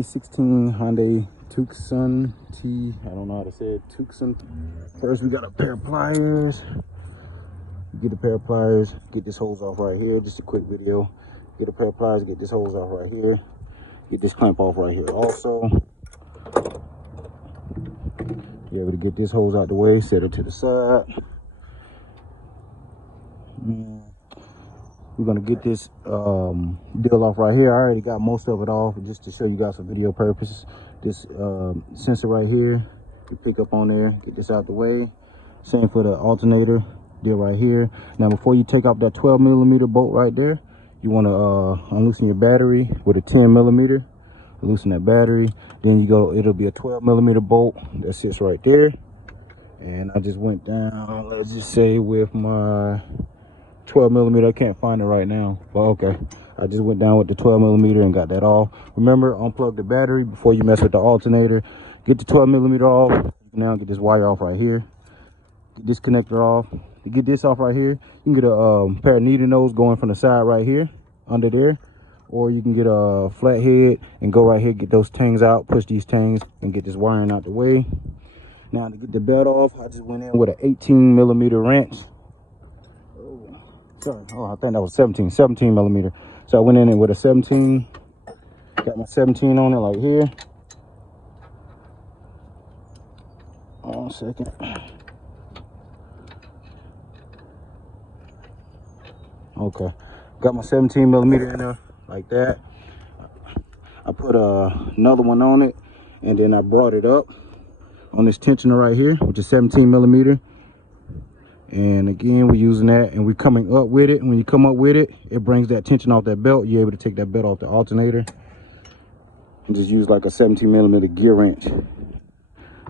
2016 Hyundai Tucson I don't know how to say it, Tucson. First, we got a pair of pliers. Get a pair of pliers, get this hose off right here. Just a quick video. Get a pair of pliers, get this hose off right here. Get this clamp off right here also. Be able to get this hose out the way, set it to the side. We're gonna get this deal off right here. I already got most of it off just to show you guys for video purposes. This sensor right here, you pick up on there, get this out the way. Same for the alternator deal right here. Now before you take off that 12mm bolt right there, you want to unloosen your battery with a 10mm. Loosen that battery, then you go, it'll be a 12mm bolt that sits right there. And I just went down, let's just say with my 12mm, I can't find it right now, but okay, I just went down with the 12mm and got that off. Remember, unplug the battery before you mess with the alternator. Get the 12mm off. Now get this wire off right here, get this connector off. To get this off right here, you can get a pair of needle nose going from the side right here under there, or you can get a flat head and go right here, get those tangs out, push these tangs and get this wiring out the way. Now to get the belt off, I just went in with an 18mm wrench. Sorry, I think that was 17mm. So I went in with a 17, got my 17 on it like here. Hold on a second. Okay, got my 17mm in there like that. I put another one on it, and then I brought it up on this tensioner right here, which is 17mm. And again, we're using that and we're coming up with it. When you come up with it, it brings that tension off that belt. You're able to take that belt off the alternator and just use like a 17mm gear wrench,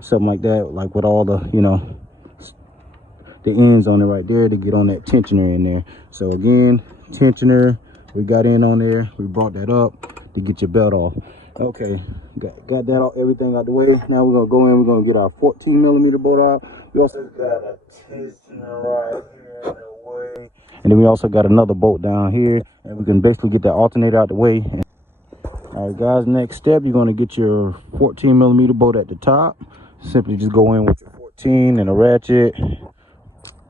something like that, like with all the, you know, the ends on it right there to get on that tensioner in there. So again, tensioner, we got in on there, we brought that up to get your belt off. Okay, got that all, everything out the way. Now we're gonna go in, we're gonna get our 14mm bolt out. We also got a tensioner right here in the way, and then we also got another bolt down here, and we can basically get that alternator out the way. All right guys, next step, you're gonna get your 14mm bolt at the top. Simply just go in with your 14 and a ratchet,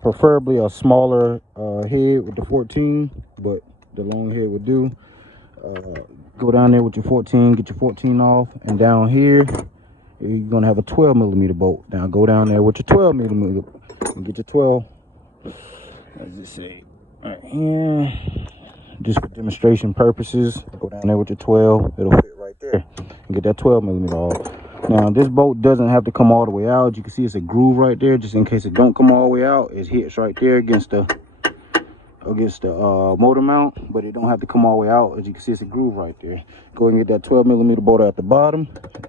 preferably a smaller head with the 14, but the long head would do. Go down there with your 14, get your 14 off, and down here you're gonna have a 12mm bolt. Now go down there with your 12mm and get your 12. Let's just say right here, just for demonstration purposes, go down there with your 12. It'll fit right there, and get that 12mm off. Now this bolt doesn't have to come all the way out. You can see it's a groove right there, just in case it don't come all the way out. It hits right there against the motor mount, but it don't have to come all the way out. As you can see, it's a groove right there. Go ahead and get that 12mm bolt at the bottom,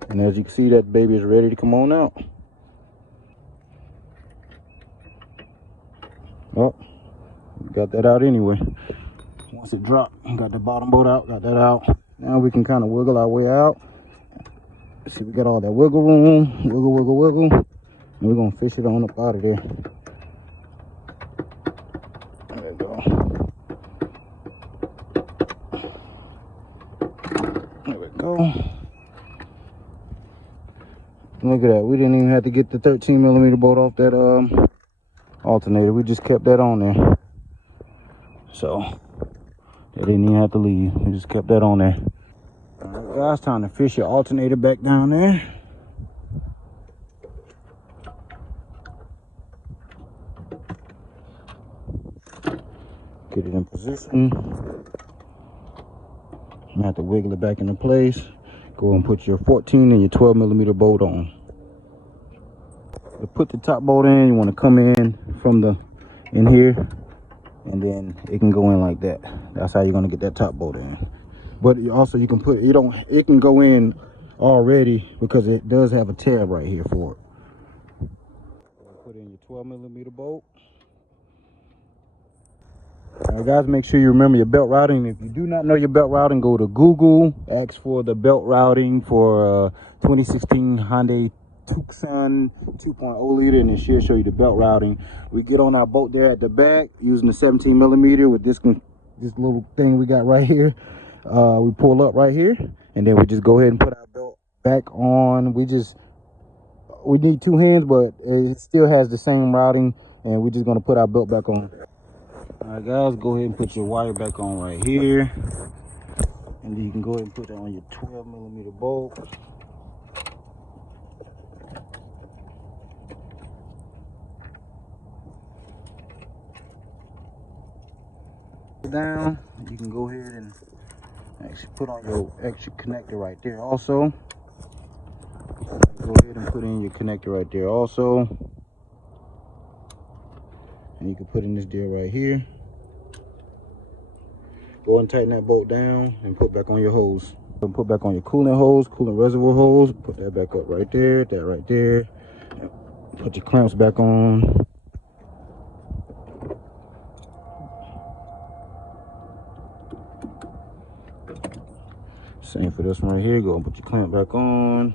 and as you can see, that baby is ready to come on out. Oh, got that out anyway. Once it dropped, got the bottom bolt out, got that out. Now we can kind of wiggle our way out. See, we got all that wiggle room, wiggle, and we're gonna fish it on up out of there. There we go. There we go. Look at that. We didn't even have to get the 13mm bolt off that alternator. We just kept that on there. So they didn't even have to leave. We just kept that on there. All right, guys, time to fish your alternator back down there. Get it in position. You have to wiggle it back into place. Go and put your 14 and your 12mm bolt on. To put the top bolt in, you want to come in from in here, and then it can go in like that. That's how you're going to get that top bolt in. But also you can put it can go in already because it does have a tab right here for it. Put in your 12mm bolt. Now guys, make sure you remember your belt routing. If you do not know your belt routing, go to Google, ask for the belt routing for 2016 Hyundai Tucson 2.0 liter, and it should show you the belt routing. We get on our bolt there at the back using the 17mm with this little thing we got right here. We pull up right here, and then we just go ahead and put our belt back on. We need 2 hands, but it still has the same routing, and we're just gonna put our belt back on. All right, guys, go ahead and put your wire back on right here, and then you can go ahead and put that on your 12mm bolt. Down, you can go ahead and actually put on your extra connector right there also. Go ahead and put in your connector right there also, and you can put in this deal right here. Go and tighten that bolt down and put back on your hose. And put back on your coolant hose, coolant reservoir hose. Put that back up right there, that right there. Put your clamps back on. Same for this one right here. Go and put your clamp back on.